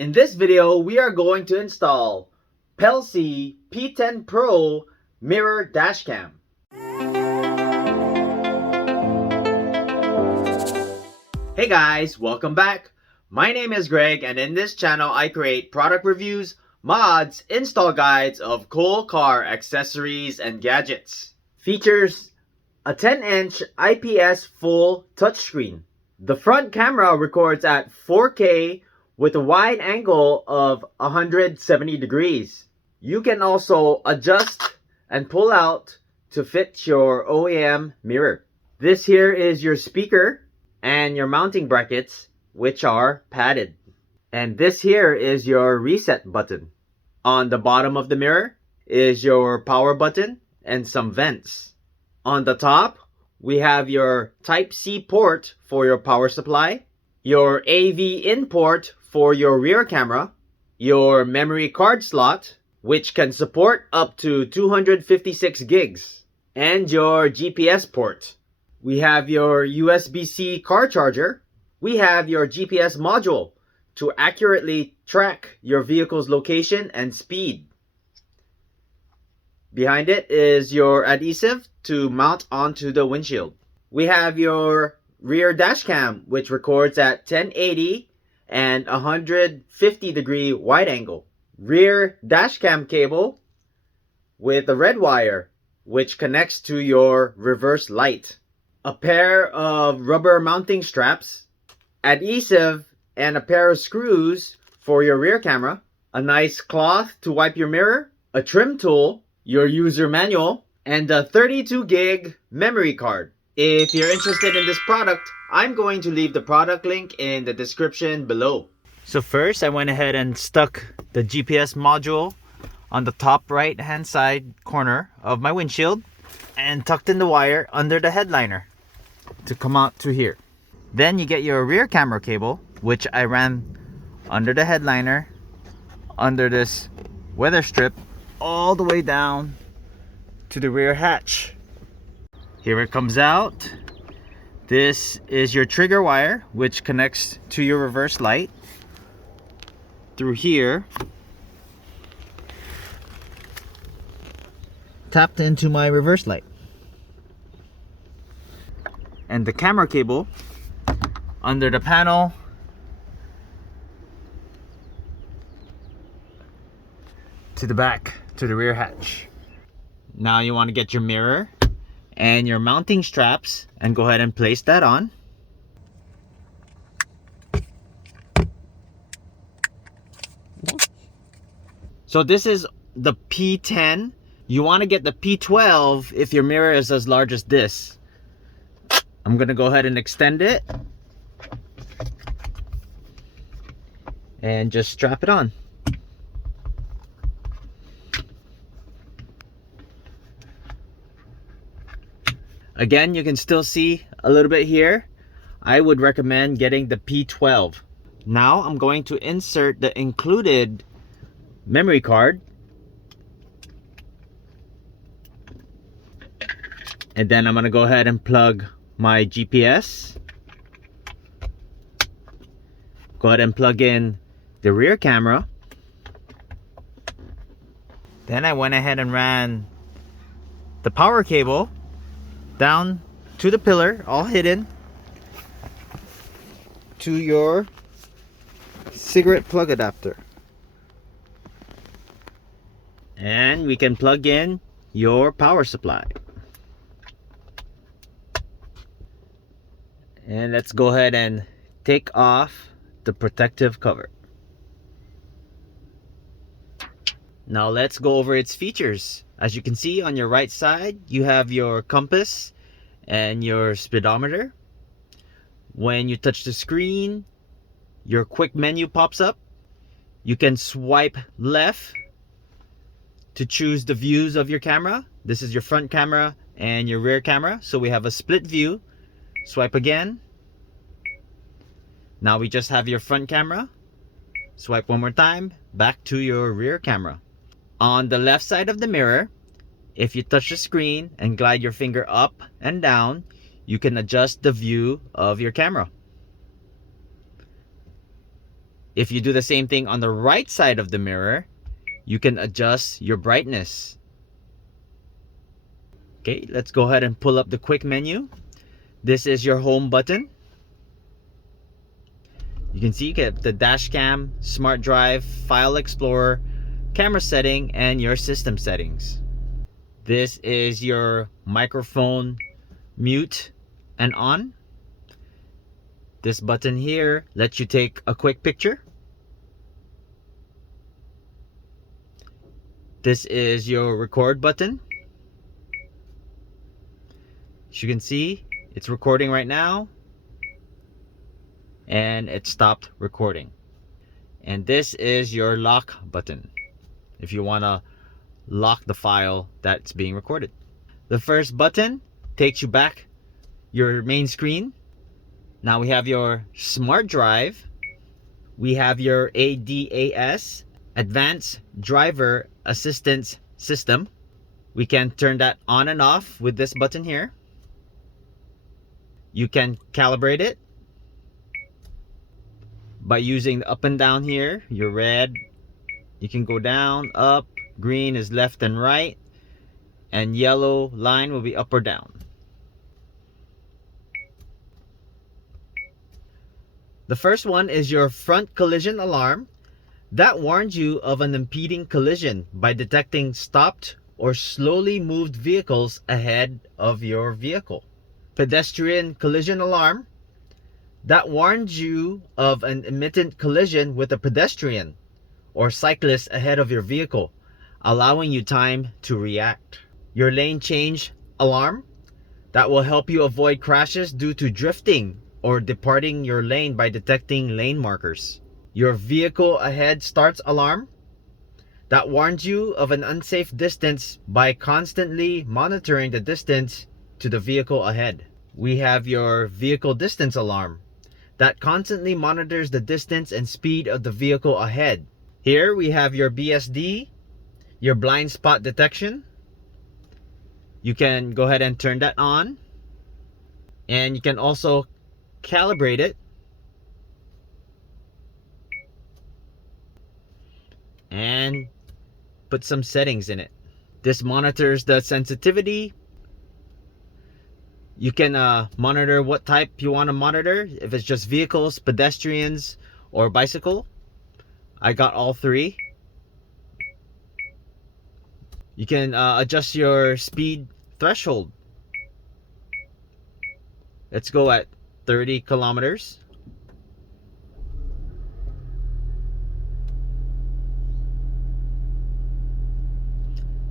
In this video, we are going to install Pelsee P10 Pro mirror dashcam. Hey guys, welcome back. My name is Greg, and in this channel I create product reviews, mods, install guides of cool car accessories and gadgets. Features a 10-inch IPS full touchscreen. The front camera records at 4K with a wide angle of 170 degrees. You can also adjust and pull out to fit your OEM mirror. This here is your speaker and your mounting brackets, which are padded. And this here is your reset button. On the bottom of the mirror is your power button and some vents. On the top, we have your Type-C port for your power supply, your AV in port for your rear camera, your memory card slot, which can support up to 256 gigs, and your GPS port. We have your USB-C car charger. We have your GPS module to accurately track your vehicle's location and speed. Behind it is your adhesive to mount onto the windshield. We have your rear dash cam, which records at 1080 and 150 degree wide angle. Rear dash cam cable with a red wire, which connects to your reverse light. A pair of rubber mounting straps, adhesive, and a pair of screws for your rear camera, a nice cloth to wipe your mirror, a trim tool, your user manual, and a 32 gig memory card. If you're interested in this product, I'm going to leave the product link in the description below. So first, I went ahead and stuck the GPS module on the top right hand side corner of my windshield and tucked in the wire under the headliner to come out to here. Then you get your rear camera cable, which I ran under the headliner, under this weather strip, all the way down to the rear hatch. Here it comes out. This is your trigger wire, which connects to your reverse light through here, tapped into my reverse light. And the camera cable under the panel to the back, to the rear hatch. Now you want to get your mirror and your mounting straps and go ahead and place that on. So this is the P10. You want to get the P12 if your mirror is as large as this. I'm gonna go ahead and extend it and just strap it on. Again, you can still see a little bit here. I would recommend getting the P12. Now I'm going to insert the included memory card. And then I'm going to go ahead and plug my GPS. Go ahead and plug in the rear camera. Then I went ahead and ran the power cable down to the pillar, all hidden, to your cigarette plug adapter. And we can plug in your power supply. And let's go ahead and take off the protective cover. Now let's go over its features. As you can see on your right side, you have your compass and your speedometer. When you touch the screen, your quick menu pops up. You can swipe left to choose the views of your camera. This is your front camera and your rear camera. So we have a split view. Swipe again. Now we just have your front camera. Swipe one more time, back to your rear camera. On the left side of the mirror, if you touch the screen and glide your finger up and down, you can adjust the view of your camera. If you do the same thing on the right side of the mirror, you can adjust your brightness. Okay, let's go ahead and pull up the quick menu. This is your home button. You can see you get the Dashcam, Smart Drive, File Explorer, camera setting, and your system settings. This is your microphone mute and on. This button here lets you take a quick picture. This is your record button. As you can see, it's recording right now. And it stopped recording. And this is your lock button if you want to lock the file that's being recorded. The first button takes you back your main screen. Now we have your smart drive. We have your ADAS, Advanced Driver Assistance System. We can turn that on and off with this button here. You can calibrate it by using the up and down here. Your red, you can go down, up, green is left and right, and yellow line will be up or down. The first one is your front collision alarm. That warns you of an impeding collision by detecting stopped or slowly moved vehicles ahead of your vehicle. Pedestrian collision alarm. That warns you of an imminent collision with a pedestrian or cyclist ahead of your vehicle, allowing you time to react. Your lane change alarm. That will help you avoid crashes due to drifting or departing your lane by detecting lane markers. Your vehicle ahead starts alarm. That warns you of an unsafe distance by constantly monitoring the distance to the vehicle ahead. We have your vehicle distance alarm. That constantly monitors the distance and speed of the vehicle ahead. Here we have your BSD, your blind spot detection. You can go ahead and turn that on. And you can also calibrate it. And put some settings in it. This monitors the sensitivity. You can monitor what type you want to monitor. If it's just vehicles, pedestrians, or bicycle. I got all three. You can adjust your speed threshold. Let's go at 30 kilometers.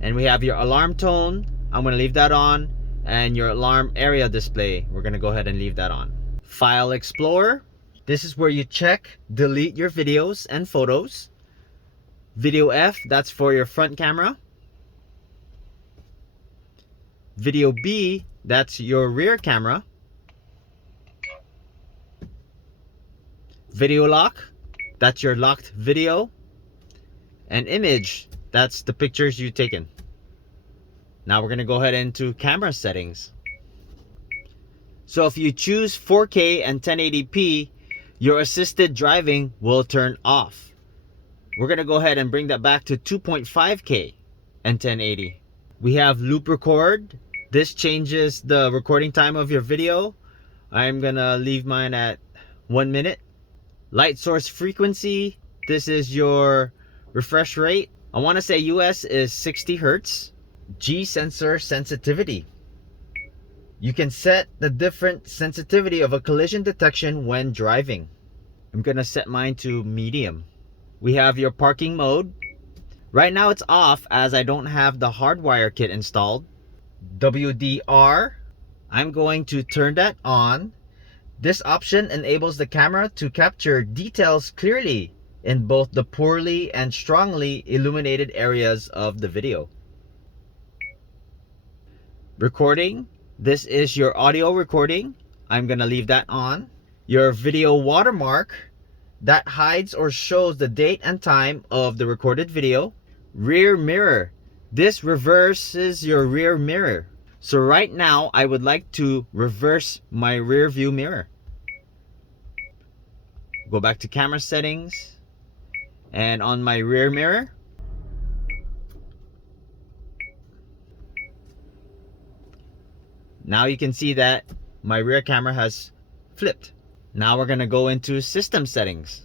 And we have your alarm tone. I'm going to leave that on. And your alarm area display, we're going to go ahead and leave that on. File Explorer. This is where you check, delete your videos and photos. Video F, that's for your front camera. Video B, that's your rear camera. Video Lock, that's your locked video. And Image, that's the pictures you've taken. Now we're going to go ahead into camera settings. So if you choose 4K and 1080p, your assisted driving will turn off. We're going to go ahead and bring that back to 2.5K and 1080. We have loop record. This changes the recording time of your video. I'm going to leave mine at 1 minute. Light source frequency. This is your refresh rate. I want to say US is 60 Hertz. G sensor sensitivity. You can set the different sensitivity of a collision detection when driving. I'm gonna set mine to medium. We have your parking mode. Right now it's off as I don't have the hardwire kit installed. WDR. I'm going to turn that on. This option enables the camera to capture details clearly in both the poorly and strongly illuminated areas of the video. Recording. This is your audio recording. I'm gonna leave that on. Your video watermark. That hides or shows the date and time of the recorded video. Rear mirror. This reverses your rear mirror. So right now I would like to reverse my rear view mirror. Go back to camera settings, and on my rear mirror, now you can see that my rear camera has flipped. Now we're gonna go into system settings.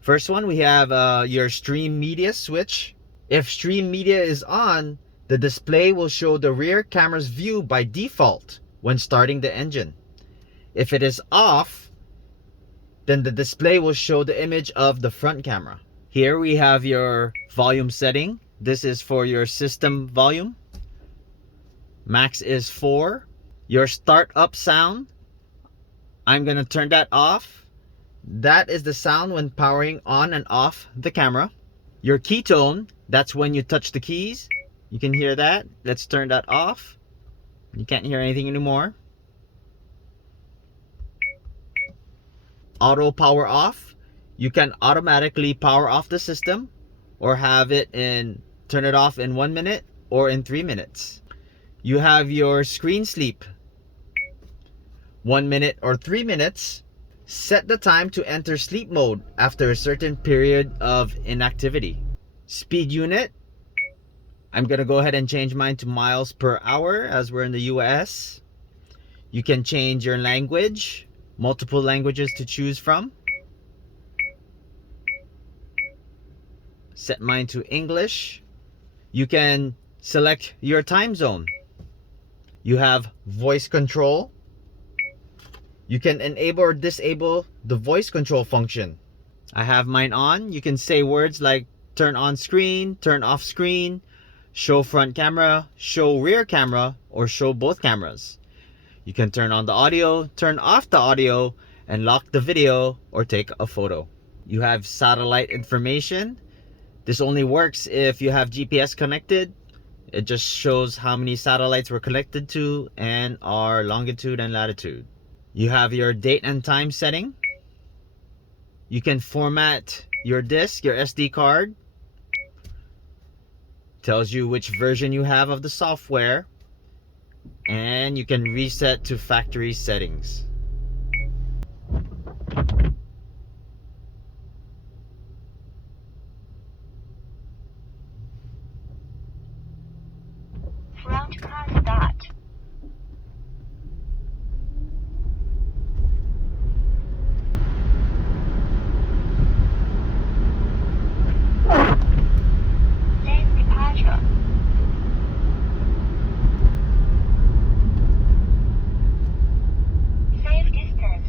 First one, we have your stream media switch. If stream media is on, the display will show the rear camera's view by default when starting the engine. If it is off, then the display will show the image of the front camera. Here we have your volume setting. This is for your system volume. Max is 4. Your startup sound, I'm gonna turn that off. That is the sound when powering on and off the camera. Your key tone, that's when you touch the keys. You can hear that. Let's turn that off. You can't hear anything anymore. Auto power off. You can automatically power off the system or have it turn it off in 1 minute or in 3 minutes. You have your screen sleep. 1 minute or 3 minutes. Set the time to enter sleep mode after a certain period of inactivity. Speed unit. I'm gonna go ahead and change mine to miles per hour as we're in the US. You can change your language, multiple languages to choose from. Set mine to English. You can select your time zone. You have voice control. You can enable or disable the voice control function. I have mine on. You can say words like turn on screen, turn off screen, show front camera, show rear camera, or show both cameras. You can turn on the audio, turn off the audio, and lock the video or take a photo. You have satellite information. This only works if you have GPS connected. It just shows how many satellites we're connected to and our longitude and latitude. You have your date and time setting. You can format your disk, your SD card. Tells you which version you have of the software. And you can reset to factory settings. Front car start. Lane departure. Safe distance.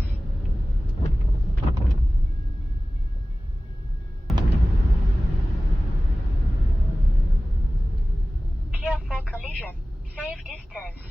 Careful collision. Safe distance.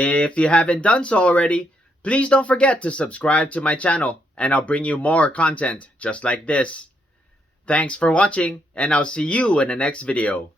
If you haven't done so already, please don't forget to subscribe to my channel and I'll bring you more content just like this. Thanks for watching and I'll see you in the next video.